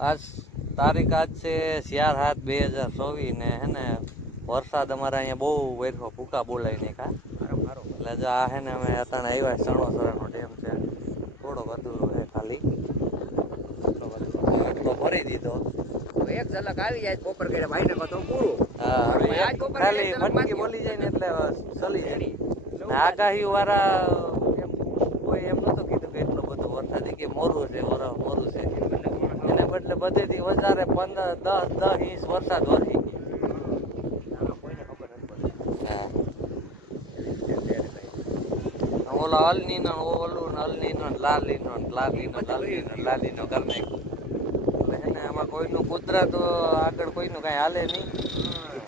આજ તારીખ આજ છે 4/7/2024 ને હે ને વરસાદ અમારે અહીંયા બહુ વેરખો ભૂકા બોલાય નહીં કા એટલે જો આ હે ને અમે અટાણે આવ્યા સણોસરાનો ડેમ છે થોડોક અધૂરો છે ખાલી એટલો ભરી દીધો એક ઝલક આવી જાય બપોર કરે ભાઈને કહો તો પૂરું. હા હવે આજ બપોર ખાલી એક ઝલક મટકી બોલી જાય ને એટલે ચલી જાય આગાહી વાળા કોઈ એમ નતું કીધું કે એટલો બધો વરસાદ કે મોરું છે મોરું છે એને બદલે બધેથી વધારે 10 ઇંચ વરસાદ વરસી ગયો ઓલો અલનીનો ઓલું અલનીનો લાલીનો લાલીનો કરી નાખ્યું એટલે એને આમાં કોઈનું કુદરત આગળ કોઈનું કઈ હાલે નહીં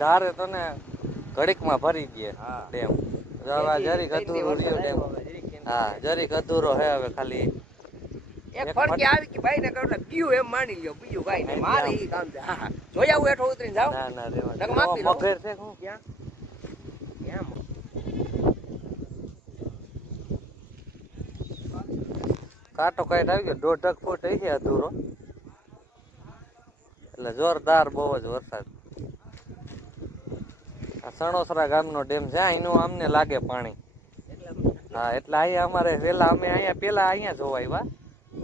ધારે તો ને ઘડીકમાં ભરી ગયા ડેમ જરીક અધૂરો રહ્યો ડેમ હા જરીક અધૂરો હે હવે ખાલી એક ફરકી આવી કે ભાઈ ને કહું પીયું એમ માની લ્યો બીજું કાઈ નહીં મારે ઈ કામ છે. હા જોઈ આવું હેઠો ઉતરીને જાવ ના ના રેવા નક માપી લો મગર છે હું ક્યાં ક્યાં કાંટો કાંઈટ આવી ગયો 1.5 ફૂટ થઈ ગયા અધૂરો એટલે જોરદાર બહુ જ વરસાદ આ સણોસરા ગામનો ડેમ છે અહીંનું અમને લાગે પાણી હા એટલે અહીંયા અમારે પેલા અમે અહીંયા પેલા અહીંયા જોવા આવ્યા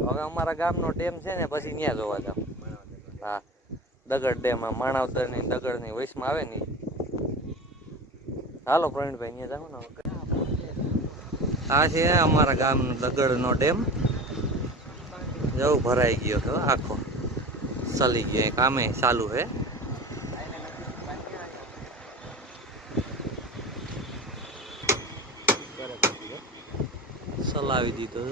હવે અમારા ગામનો ડેમ છે ને પછી ત્યાં જોવા જાવ હા દગડ ડેમ આ માણાવદરની દગડની વયસમાં આવે ને હાલો પ્રવીણભાઈ અહીંયા જાવ ને આ છે અમારા ગામનો દગડનો ડેમ જવું ભરાઈ ગયો છે આખો ચલી ગયો કામે ચાલુ છે ચલાવી દીધો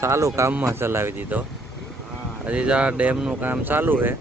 ચાલુ કામમાં ચલાવી દીધો હજી આ ડેમનું કામ ચાલુ છે